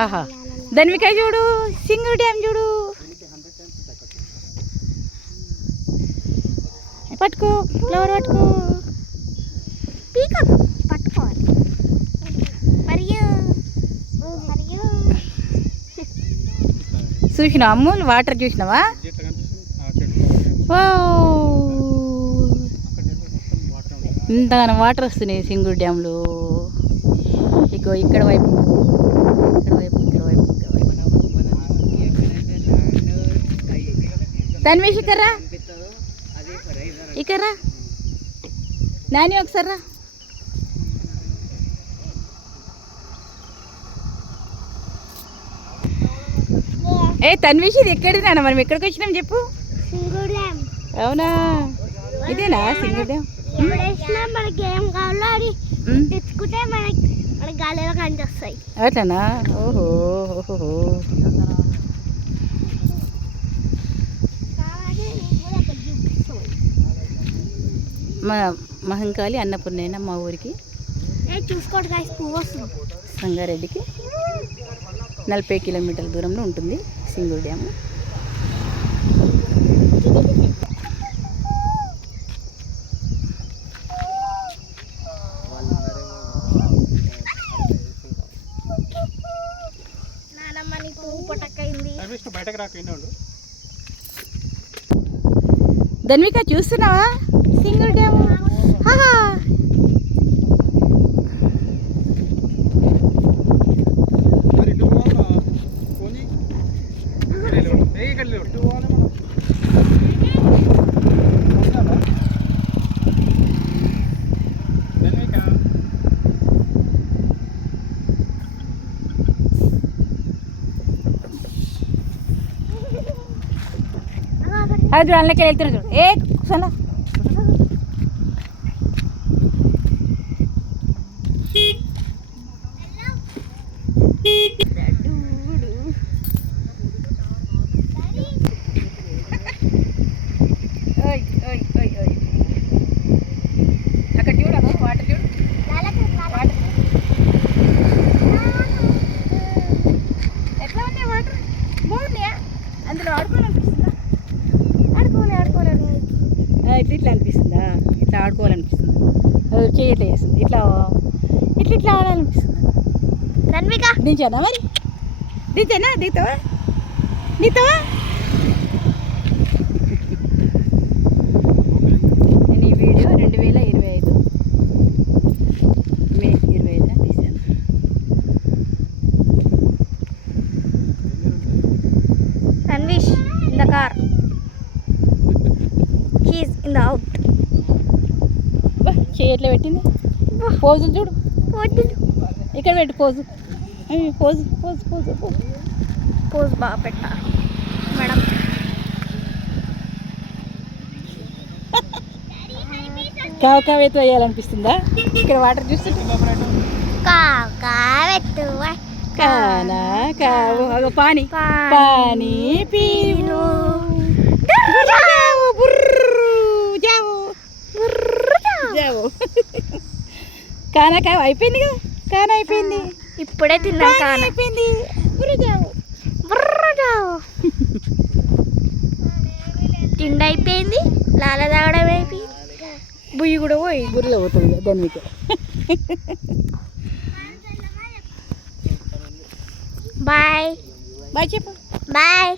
ఆహా ధన్విక చూడు సింగూరు డ్యామ్ చూడు. పట్టుకో ఫ్లవర్ పట్టుకో. పీకకు పట్టుకోవాలి. చూసినా అమ్ములు వాటర్ చూసినావా? ఇంతగానో వాటర్ వస్తున్నాయి సింగూరు డ్యాంలో. ఇగో ఇక్కడ వైపు తన్వేష్ ఇక్కర్రా, ఇక్కర్రా నాని ఒకసారి రా. ఏ తన్వేష్ ఇది ఎక్కడిది నాన్న? మనం ఎక్కడికి వచ్చినాం చెప్పు. అవునా ఇదేనా సింగూరు డ్యామ్? మనకి ఏం కావాలో అది తెచ్చుకుంటే మనకి గాలిలో కనిపిస్తాయి. అట్లనా? ఓహో ఓహో. మా మహంకాళి అన్నపూర్ణైనా మా ఊరికి చూసుకోండి సంగారెడ్డికి 40 కిలోమీటర్ల దూరంలో ఉంటుంది సింగూరు డ్యాము. ధన్విక చూస్తున్నావా సింగూరు డ్యాము? అది చూడు అందులోకి వెళ్తున్నా చూడు. ఏ కూర్చోలా అక్కడ చూడు అదో వాటర్ చూడు. ఎట్లా ఉన్నాయి వాటర్? బాగున్నాయా? అందులో ఆడుకోవాలనిపిస్తుందా? ఇట్లా అనిపిస్తుందా? ఇట్లా ఆడుకోవాలనిపిస్తుందా? చేయట్లే చేస్తుంది ఇట్లా ఇట్లా ఇట్లా ఆడాలనిపిస్తుంది. ధన్విక దించానా మరి? దించానా? దిగుతావా? దిగుతావా? నేను ఈ వీడియో 2025 మే 25 తీసాను. Tanvish in the car, he's in the out. చేయట్లే పెట్టింది. పోజులు చూడు. ఇక్కడ పెట్టు pose. Pose pose pose pose pose బాగా పెట్టా మేడం. కావెత్తు వేయాలనిపిస్తుందా? ఇక్కడ వాటర్ చూస్తుంటే కానా కావు అగో పానీ పానీ పీను కానా కావు అయిపోయింది కదా. కానా అయిపోయింది. ఇప్పుడే తిన్నా. కానా అయిపోయింది. తిండి అయిపోయింది. లాల తాగడం అయిపోయింది. బుయ్యి కూడా పోయి గురిలో పోతుంది దానికి. బాయ్ బాయ్ చెప్పు. బాయ్.